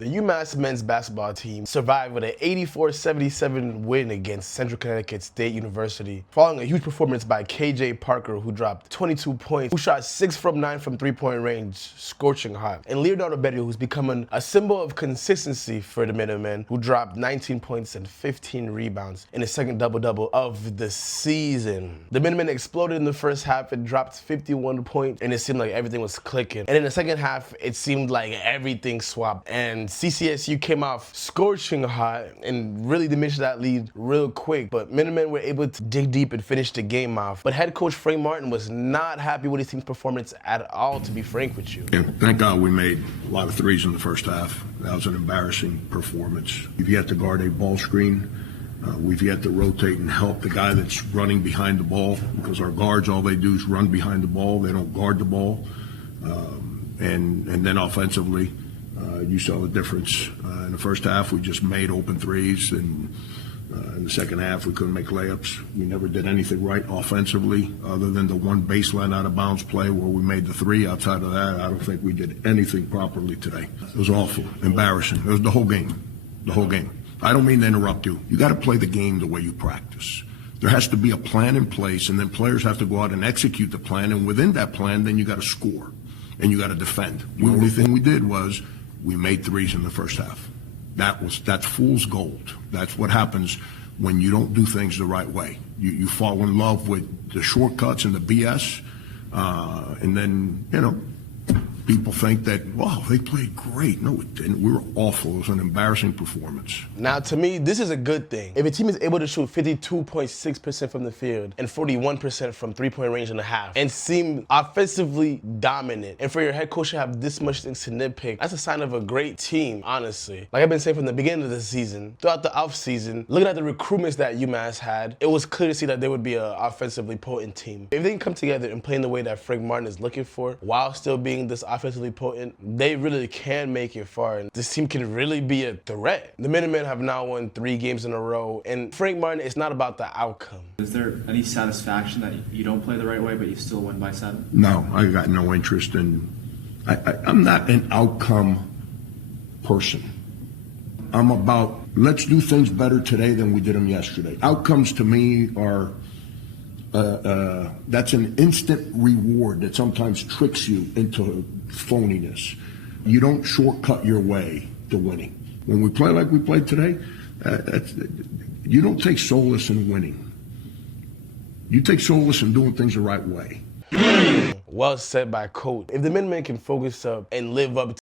The UMass men's basketball team survived with an 84-77 win against Central Connecticut State University, following a huge performance by KJ Parker, who dropped 22 points, who shot 6 from 9 from three-point range, scorching hot. And Leonardo Betty, who's becoming a symbol of consistency for the Minutemen, who dropped 19 points and 15 rebounds in his second double-double of the season. The Minutemen exploded in the first half and dropped 51 points, and it seemed like everything was clicking. And in the second half, it seemed like everything swapped, and CCSU came off scorching hot and really diminished that lead real quick. But Minutemen were able to dig deep and finish the game off. But head coach Frank Martin was not happy with his team's performance at all, to be frank with you. Yeah, thank God we made a lot of threes in the first half. That was an embarrassing performance. We've yet to guard a ball screen. We've yet to rotate and help the guy that's running behind the ball, because our guards, all they do is run behind the ball. They don't guard the ball. And then offensively, you saw the difference. In the first half, we just made open threes, and in the second half, we couldn't make layups. We never did anything right offensively, other than the one baseline out of bounds play where we made the three. Outside of that, I don't think we did anything properly today. It was awful, embarrassing. It was the whole game, the whole game. I don't mean to interrupt you. You got to play the game the way you practice. There has to be a plan in place, and then players have to go out and execute the plan, and within that plan, then you got to score, and you got to defend. The only thing we did was we made threes in the first half. That's fool's gold. That's what happens when you don't do things the right way. You fall in love with the shortcuts and the BS, and then, people think that, wow, they played great. No, it didn't. We were awful. It was an embarrassing performance. Now, to me, this is a good thing. If a team is able to shoot 52.6% from the field and 41% from three-point range in the half and seem offensively dominant, and for your head coach to have this much things to nitpick, that's a sign of a great team, honestly. Like I've been saying from the beginning of the season, throughout the offseason, looking at the recruitments that UMass had, it was clear to see that they would be an offensively potent team. If they can come together and play in the way that Frank Martin is looking for, while still being this offensively potent, they really can make it far, and this team can really be a threat. The Minutemen have now won 3 games in a row, and Frank Martin, it's not about the outcome. Is there any satisfaction that you don't play the right way, but you still win by 7? No, I got no interest in. I'm not an outcome person. I'm about, let's do things better today than we did them yesterday. Outcomes to me are that's an instant reward that sometimes tricks you into phoniness. You don't shortcut your way to winning. When we play like we played today, you don't take solace in winning. You take solace in doing things the right way. Well said by coach. If the Minutemen can focus up and live up